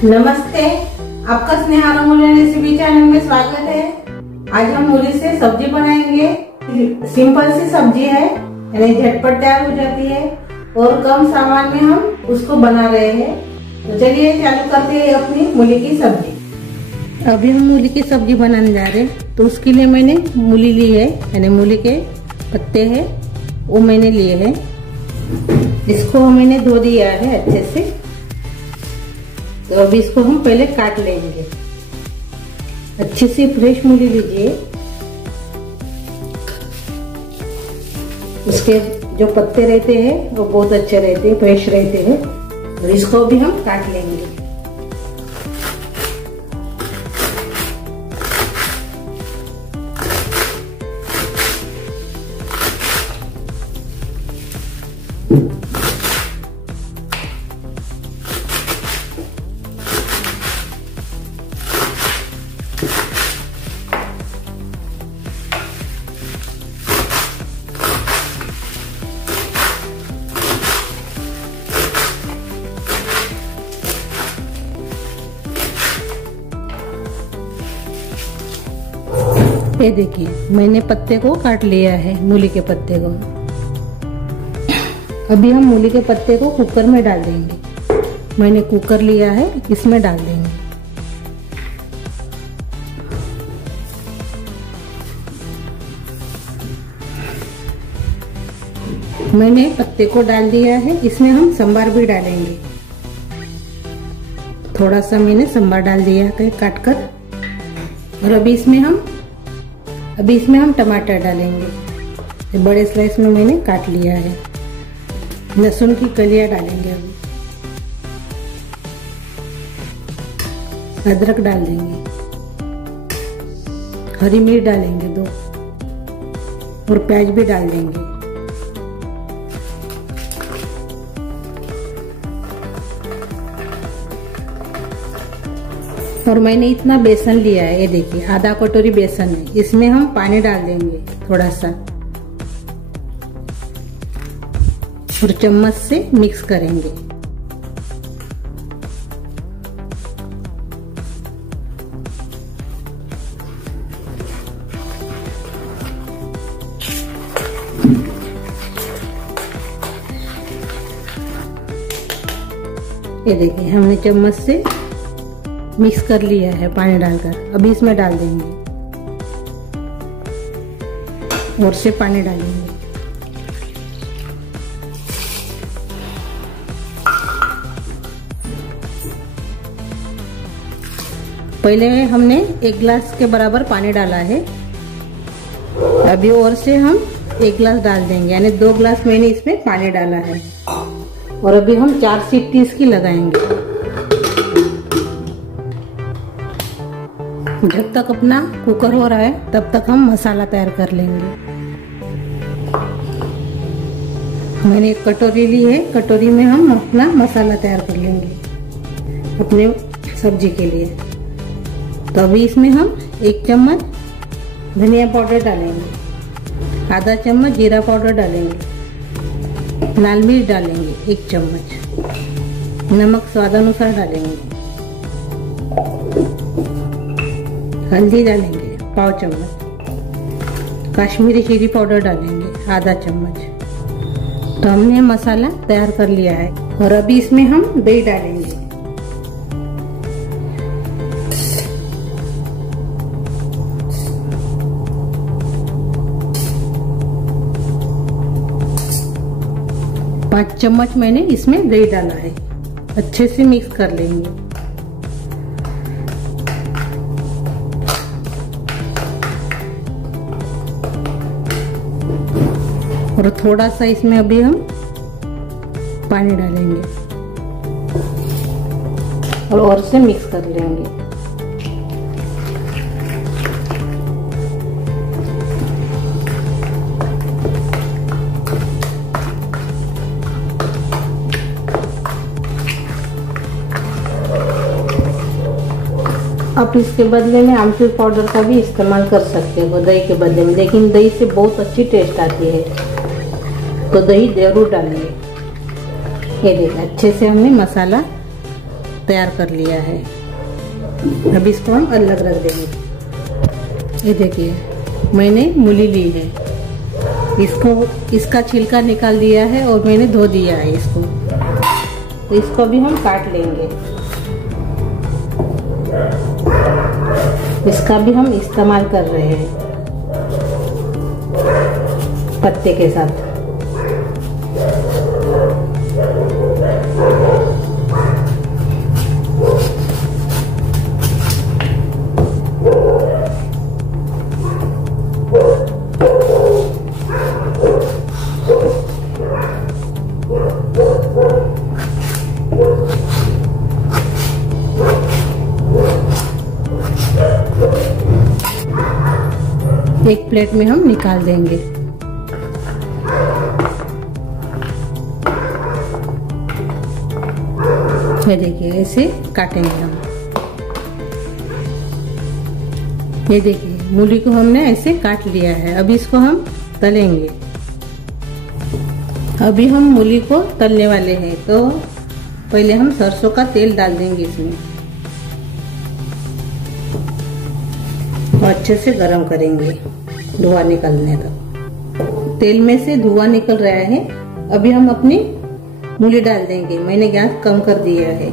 नमस्ते, आपका Sneha rangoli recipe channel में स्वागत है। आज हम मूली से सब्जी बनाएंगे। सिंपल सी सब्जी है, यानी झटपट तैयार हो जाती है और कम सामान में हम उसको बना रहे हैं। तो चलिए चालू करते हैं अपनी मूली की सब्जी। अभी हम मूली की सब्जी बनाने जा रहे हैं। तो उसके लिए मैंने मूली ली है, यानी मूली के पत्ते हैं वो मैंने लिए हैं। इसको मैंने धो दिया है अच्छे से। तो अब इसको हम पहले काट लेंगे। अच्छी सी फ्रेश मूली लीजिए। उसके जो पत्ते रहते हैं वो बहुत अच्छे रहते हैं, फ्रेश रहते हैं। और इसको भी हम काट लेंगे। ये देखिए, मैंने पत्ते को काट लिया है, मूली के पत्ते को। अभी हम मूली के पत्ते को कुकर में डाल देंगे। मैंने कुकर लिया है, इसमें डाल देंगे। मैंने पत्ते को डाल दिया है, इसमें हम संबार भी डालेंगे। थोड़ा सा मैंने संबार डाल दिया है काट कर। और अभी इसमें हम टमाटर डालेंगे। बड़े स्लाइस में मैंने काट लिया है। लहसुन की कलियां डालेंगे। अभी अदरक डाल देंगे। हरी मिर्च डालेंगे 2 और प्याज भी डाल देंगे। और मैंने इतना बेसन लिया है, ये देखिए आधा कटोरी बेसन है। इसमें हम पानी डाल देंगे थोड़ा सा और चम्मच से मिक्स करेंगे। ये देखिए हमने चम्मच से मिक्स कर लिया है पानी डालकर। अभी इसमें डाल देंगे और से पानी डालेंगे। पहले हमने 1 गिलास के बराबर पानी डाला है। अभी और से हम 1 गिलास डाल देंगे, यानी 2 गिलास मैंने इसमें पानी डाला है। और अभी हम 4 सीटी इसकी लगाएंगे। जब तक अपना कुकर हो रहा है तब तक हम मसाला तैयार कर लेंगे। मैंने एक कटोरी ली है, कटोरी में हम अपना मसाला तैयार कर लेंगे अपने सब्जी के लिए। तो अभी इसमें हम 1 चम्मच धनिया पाउडर डालेंगे, आधा चम्मच जीरा पाउडर डालेंगे, लाल मिर्च डालेंगे 1 चम्मच, नमक स्वादानुसार डालेंगे, हल्दी डालेंगे पाव चम्मच, कश्मीरी चिली पाउडर डालेंगे आधा चम्मच। तो हमने मसाला तैयार कर लिया है। और अभी इसमें हम दही डालेंगे। पाँच चम्मच मैंने इसमें दही डाला है। अच्छे से मिक्स कर लेंगे। और थोड़ा सा इसमें अभी हम पानी डालेंगे और से मिक्स कर लेंगे। आप इसके बदले में आमचूर पाउडर का भी इस्तेमाल कर सकते हो दही के बदले में, लेकिन दही से बहुत अच्छी टेस्ट आती है। तो दही जरूर डालिए। ये देखिए अच्छे से हमने मसाला तैयार कर लिया है। अब इसको हम अलग रख देंगे। ये देखिए मैंने मूली ली है, इसका छिलका निकाल दिया है और मैंने धो दिया है इसको। तो इसको भी हम काट लेंगे। इसका भी हम इस्तेमाल कर रहे हैं पत्ते के साथ। एक प्लेट में हम निकाल देंगे। ये देखिए ऐसे काटेंगे हम। ये देखिए मूली को हमने ऐसे काट लिया है। अभी इसको हम तलेंगे। अभी हम मूली को तलने वाले हैं, तो पहले हम सरसों का तेल डाल देंगे इसमें और अच्छे से गरम करेंगे धुआं निकलने तक। तेल में से धुआं निकल रहा है। अभी हम अपनी मूली डाल देंगे। मैंने गैस कम कर दिया है।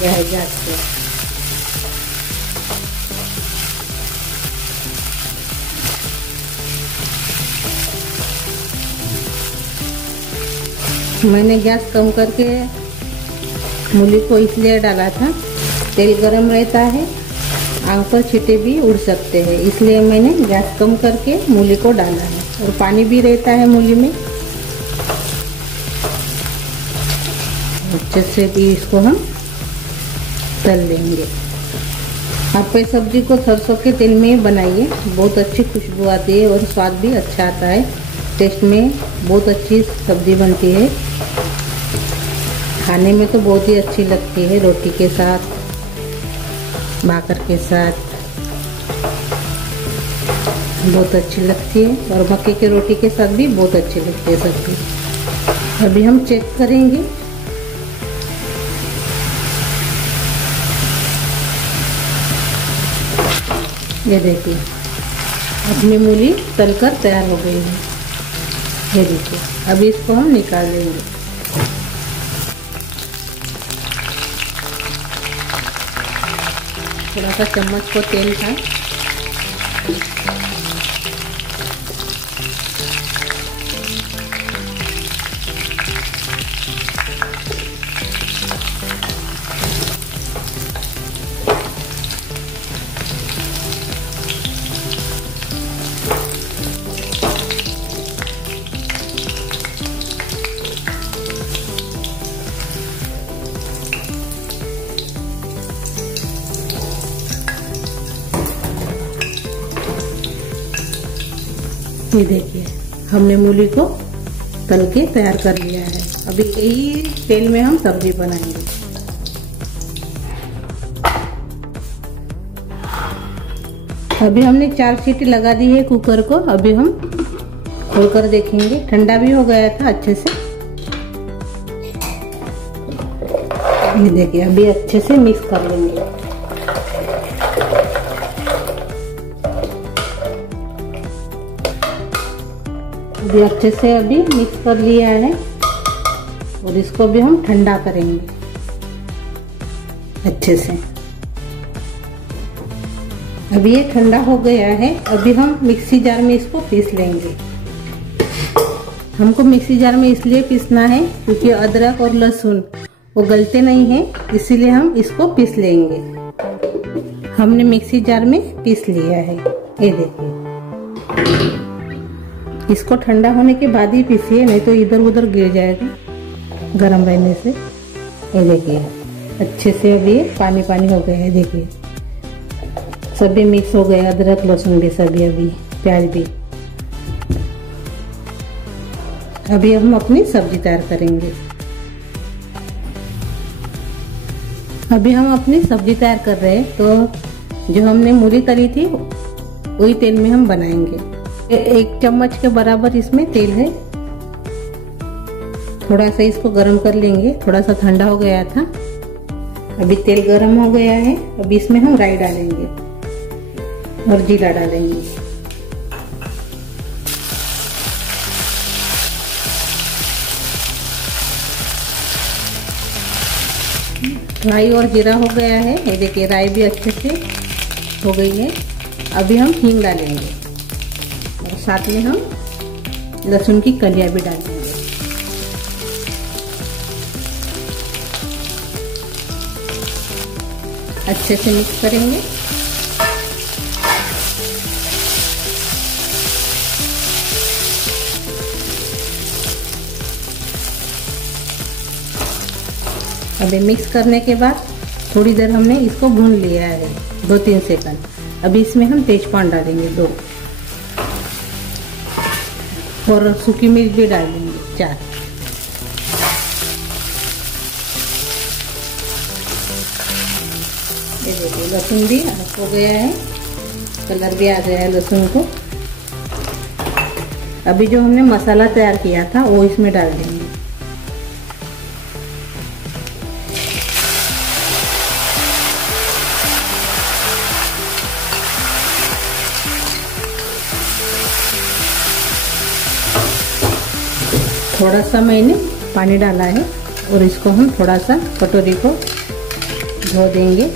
यह है गैस पे। मैंने गैस कम करके मूली को इसलिए डाला था, तेल गरम रहता है, आग पर छींटे भी उड़ सकते हैं, इसलिए मैंने गैस कम करके मूली को डाला है। और पानी भी रहता है मूली में। अच्छे से भी इसको हम तल लेंगे। आप इस सब्जी को सरसों के तेल में ही बनाइए, बहुत अच्छी खुशबू आती है और स्वाद भी अच्छा आता है। टेस्ट में बहुत अच्छी सब्जी बनती है। खाने में तो बहुत ही अच्छी लगती है, रोटी के साथ, भाकर के साथ बहुत अच्छी लगती है और मक्के की रोटी के साथ भी बहुत अच्छी लगती है सब्जी। अभी हम चेक करेंगे। ये देखिए अपनी मूली तलकर तैयार हो गई है। ये देखिए अभी इसको हम निकाल लेंगे। थोड़ा सा चम्मच को तेल था। ये देखिए हमने मूली को तल के तैयार कर लिया है। अभी यही तेल में हम सब्जी बनाएंगे। अभी हमने 4 सीटी लगा दी है कुकर को। अभी हम खोलकर देखेंगे। ठंडा भी हो गया था अच्छे से। ये देखिए अभी अच्छे से मिक्स कर लेंगे। अभी अच्छे से अभी मिक्स कर लिया है और इसको भी हम ठंडा करेंगे अच्छे से। अभी ये ठंडा हो गया है। अभी हम मिक्सी जार में इसको पीस लेंगे। हमको मिक्सी जार में इसलिए पीसना है क्योंकि अदरक और लहसुन वो गलते नहीं है, इसीलिए हम इसको पीस लेंगे। हमने मिक्सी जार में पीस लिया है। ये देखिए इसको ठंडा होने के बाद ही पीसिए, नहीं तो इधर उधर गिर जाएगा गरम रहने से। ये देखिए अच्छे से अभी पानी पानी हो गया है। देखिए सभी मिक्स हो गए, अदरक लहसुन भी सभी, अभी प्याज भी। अभी हम अपनी सब्जी तैयार करेंगे। अभी हम अपनी सब्जी तैयार कर रहे हैं। तो जो हमने मूली तली थी वही तेल में हम बनाएंगे। 1 चम्मच के बराबर इसमें तेल है। थोड़ा सा इसको गर्म कर लेंगे, थोड़ा सा ठंडा हो गया था। अभी तेल गर्म हो गया है। अभी इसमें हम राई डालेंगे और जीरा डालेंगे। राई और जीरा हो गया है। ये देखिए राई भी अच्छे से हो गई है। अभी हम हींग डालेंगे और साथ में हम लहसुन की कलियां भी डालेंगे। अच्छे से मिक्स करेंगे। अभी मिक्स करने के बाद थोड़ी देर हमने इसको भून लिया है, 2-3 सेकंड। अभी इसमें हम तेजपान डालेंगे 2 और सूखी मिर्च भी डालेंगे 4। ये देखिए लहसुन भी हो गया है, कलर भी आ गया है लहसुन को। अभी जो हमने मसाला तैयार किया था वो इसमें डाल देंगे। थोड़ा सा मैंने पानी डाला है और इसको हम थोड़ा सा कटोरी को धो देंगे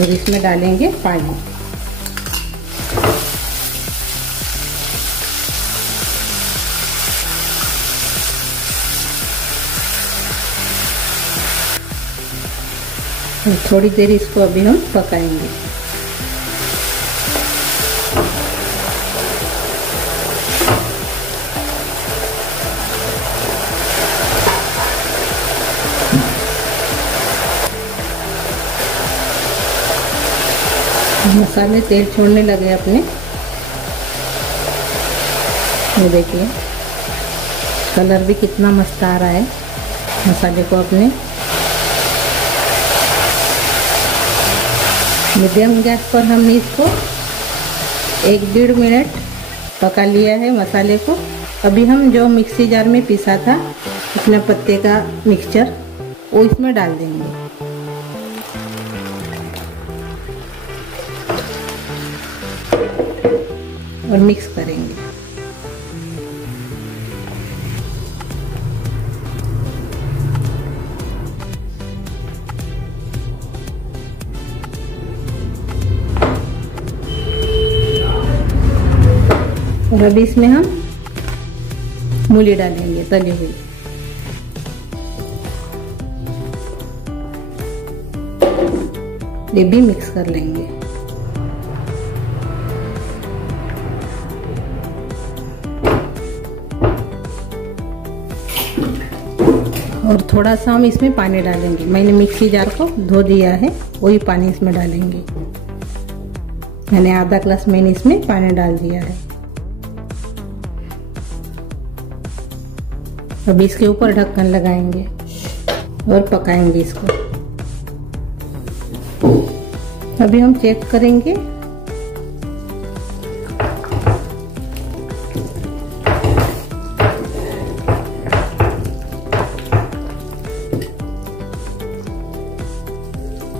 और इसमें डालेंगे पानी। थोड़ी देर इसको अभी हम पकाएंगे। मसाले तेल छोड़ने लगे अपने। ये देखिए कलर भी कितना मस्त आ रहा है मसाले को अपने। मीडियम गैस पर हमने इसको 1-1.5 मिनट पका लिया है मसाले को। अभी हम जो मिक्सी जार में पीसा था इसमें पत्ते का मिक्सचर वो इसमें डाल देंगे और मिक्स करेंगे। और अभी इसमें हम मूली डालेंगे तली हुई। ये भी मिक्स कर लेंगे। और थोड़ा सा हम इसमें पानी डालेंगे। मैंने मिक्सी जार को धो दिया है, वही पानी इसमें डालेंगे। मैंने आधा ग्लास मैंने इसमें पानी डाल दिया है। अब इसके ऊपर ढक्कन लगाएंगे और पकाएंगे इसको। अभी हम चेक करेंगे।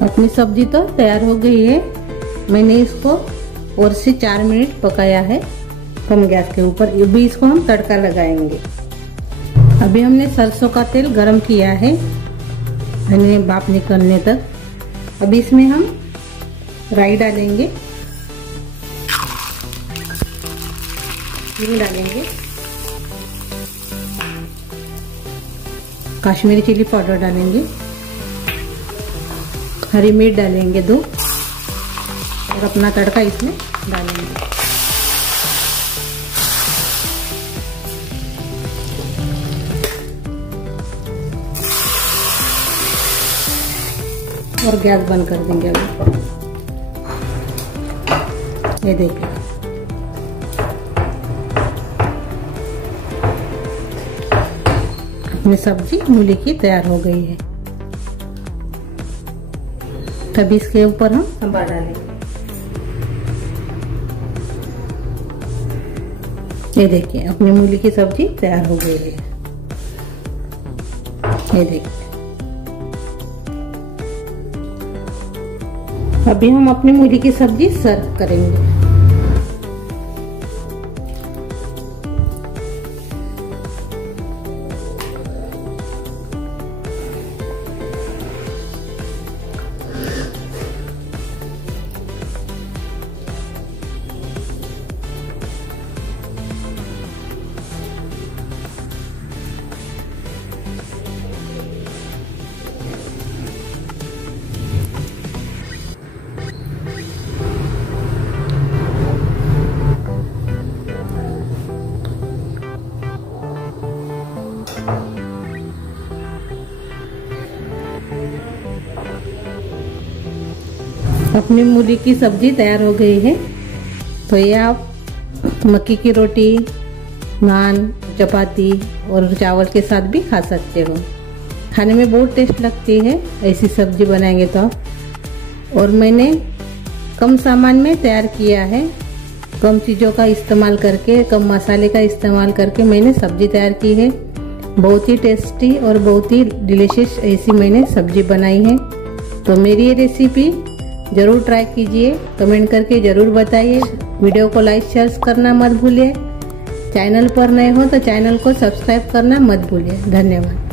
अपनी सब्जी तो तैयार हो गई है। मैंने इसको और से 4 मिनट पकाया है कम गैस के ऊपर। अभी इसको हम तड़का लगाएंगे। अभी हमने सरसों का तेल गरम किया है धनिया भाप निकलने तक। अभी इसमें हम राई डालेंगे, हींग डालेंगे, कश्मीरी चिली पाउडर डालेंगे, हरी मिर्च डालेंगे 2 और अपना तड़का इसमें डालेंगे। और गैस बंद कर देंगे। अभी ये देखिए अपनी सब्जी मूली की तैयार हो गई है। अभी इसके ऊपर हम सांभर डालेंगे। ये देखिए अपनी मूली की सब्जी तैयार हो गई है। ये देखिए अभी हम अपनी मूली की सब्जी सर्व करेंगे। अपनी मूली की सब्जी तैयार हो गई है। तो ये आप मक्की की रोटी, नान, चपाती और चावल के साथ भी खा सकते हो। खाने में बहुत टेस्ट लगती है ऐसी सब्जी बनाएंगे तो आप। और मैंने कम सामान में तैयार किया है, कम चीज़ों का इस्तेमाल करके, कम मसाले का इस्तेमाल करके मैंने सब्जी तैयार की है। बहुत ही टेस्टी और बहुत ही डिलीशियस ऐसी मैंने सब्जी बनाई है। तो मेरी ये रेसिपी ज़रूर ट्राई कीजिए, कमेंट करके ज़रूर बताइए। वीडियो को लाइक शेयर करना मत भूलिए। चैनल पर नए हो तो चैनल को सब्सक्राइब करना मत भूलिए। धन्यवाद।